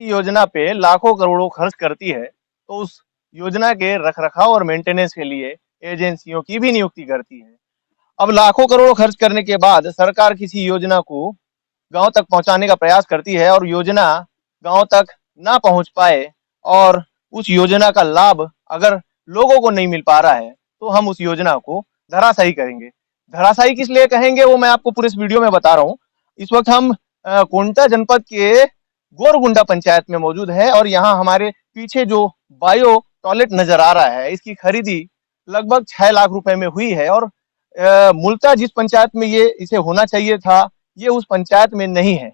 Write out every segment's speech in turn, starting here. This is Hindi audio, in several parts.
योजना पे लाखों करोड़ों खर्च करती है, तो उस योजना के रखरखाव और मेंटेनेंस के लिए एजेंसियों की भी नियुक्ति करती है। अब लाखों करोड़ों खर्च करने के बाद सरकार किसी योजना को गांव तक पहुंचाने का प्रयास करती है और योजना गांव तक ना पहुंच पाए और उस योजना का लाभ अगर लोगों को नहीं मिल पा रहा है, तो हम उस योजना को धराशायी करेंगे। धराशायी किस लिए कहेंगे वो मैं आपको पूरे इस वीडियो में बता रहा हूँ। इस वक्त हम कोंटा जनपद के गोरगुंडा पंचायत में मौजूद है और यहाँ हमारे पीछे जो बायो टॉयलेट नजर आ रहा है, इसकी खरीदी लगभग 6 लाख रुपए में हुई है और मूलतः जिस पंचायत में ये इसे होना चाहिए था, ये उस पंचायत में नहीं है।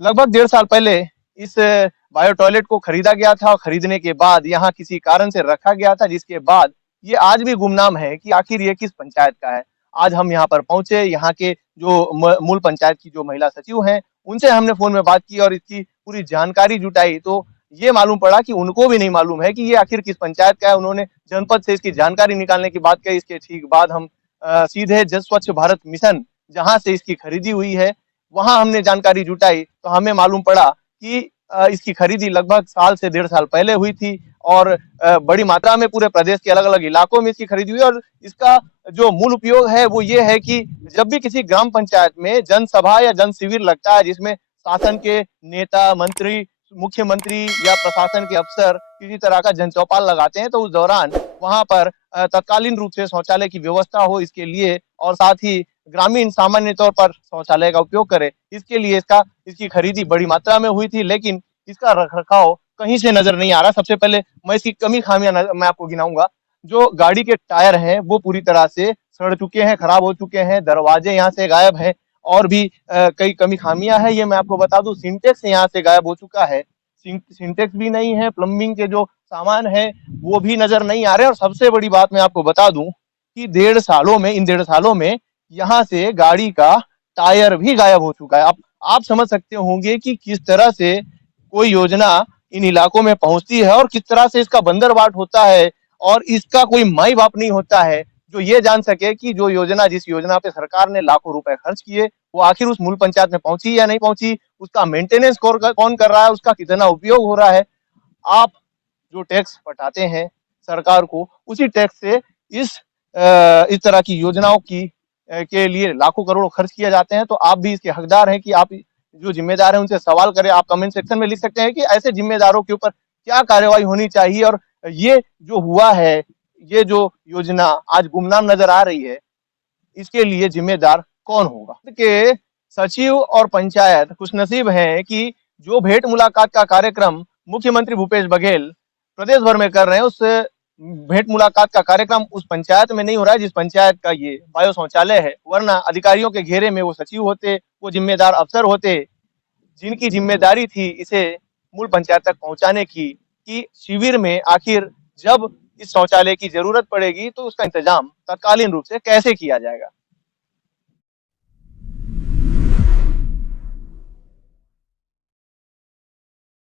लगभग 1.5 साल पहले इस बायो टॉयलेट को खरीदा गया था और खरीदने के बाद यहाँ किसी कारण से रखा गया था, जिसके बाद ये आज भी गुमनाम है कि आखिर ये किस पंचायत का है। आज हम यहाँ पर पहुंचे, यहाँ के जो मूल पंचायत की जो महिला सचिव हैं, उनसे हमने फोन में बात की और इसकी पूरी जानकारी जुटाई, तो ये मालूम पड़ा कि उनको भी नहीं मालूम है कि ये आखिर किस पंचायत का है। उन्होंने जनपद से इसकी जानकारी निकालने की बात कही। इसके ठीक बाद हम सीधे जल स्वच्छ भारत मिशन, जहां से इसकी खरीदी हुई है, वहां हमने जानकारी जुटाई, तो हमें मालूम पड़ा कि इसकी खरीदी लगभग साल से 1.5 साल पहले हुई थी और बड़ी मात्रा में पूरे प्रदेश के अलग अलग इलाकों में इसकी खरीदी हुई। और इसका जो मूल उपयोग है वो ये है कि जब भी किसी ग्राम पंचायत में जनसभा या जन शिविर लगता है, जिसमें शासन के नेता, मंत्री, मुख्यमंत्री या प्रशासन के अफसर किसी तरह का जनचौपाल लगाते हैं, तो उस दौरान वहां पर तत्कालीन रूप से शौचालय की व्यवस्था हो इसके लिए, और साथ ही ग्रामीण सामान्य तौर पर शौचालय का उपयोग करे, इसके लिए इसकी खरीदी बड़ी मात्रा में हुई थी। लेकिन इसका रखरखाव कहीं से नजर नहीं आ रहा। सबसे पहले मैं इसकी कमी खामियां मैं आपको गिनाऊंगा। जो गाड़ी के टायर हैं वो पूरी तरह से सड़ चुके हैं, खराब हो चुके हैं, दरवाजे यहाँ से गायब हैं और भी कई कमी खामियां हैं, ये मैं आपको बता दूं। सिंटेक्स यहाँ से गायब हो चुका है, सिंटेक्स भी नहीं है, प्लम्बिंग के जो सामान है वो भी नजर नहीं आ रहे। और सबसे बड़ी बात मैं आपको बता दूं कि 1.5 सालों में यहाँ से गाड़ी का टायर भी गायब हो चुका है। आप समझ सकते होंगे कि किस तरह से कोई योजना इन इलाकों में पहुंचती है और किस तरह से इसका बंदरबाट होता है, और इसका कोई माई बाप नहीं होता है जो ये जान सके कि जिस योजना पे सरकार ने लाखों रुपए खर्च किए, वो आखिर उस मूल पंचायत में पहुंची या नहीं पहुंची, उसका मेंटेनेंस कौन कर रहा है, उसका कितना उपयोग हो रहा है। आप जो टैक्स पटाते हैं सरकार को, उसी टैक्स से इस तरह की योजनाओं के लिए लाखों करोड़ खर्च किए जाते हैं। तो आप भी इसके हकदार हैं कि आप जो जिम्मेदार हैं उनसे सवाल करें। आप कमेंट सेक्शन में लिख सकते हैं कि ऐसे जिम्मेदारों के ऊपर क्या कार्रवाई होनी चाहिए, और ये जो हुआ है, ये जो योजना आज गुमनाम नजर आ रही है, इसके लिए जिम्मेदार कौन होगा। के सचिव और पंचायत खुशनसीब हैं कि जो भेंट मुलाकात का कार्यक्रम मुख्यमंत्री भूपेश बघेल प्रदेश भर में कर रहे हैं, उस भेंट मुलाकात का कार्यक्रम उस पंचायत में नहीं हो रहा है जिस पंचायत का ये बायो शौचालय है। वरना अधिकारियों के घेरे में वो सचिव होते, वो जिम्मेदार अफसर होते, जिनकी जिम्मेदारी थी इसे मूल पंचायत तक पहुंचाने की, कि शिविर में आखिर जब इस शौचालय की जरूरत पड़ेगी तो उसका इंतजाम तत्कालीन रूप से कैसे किया जाएगा।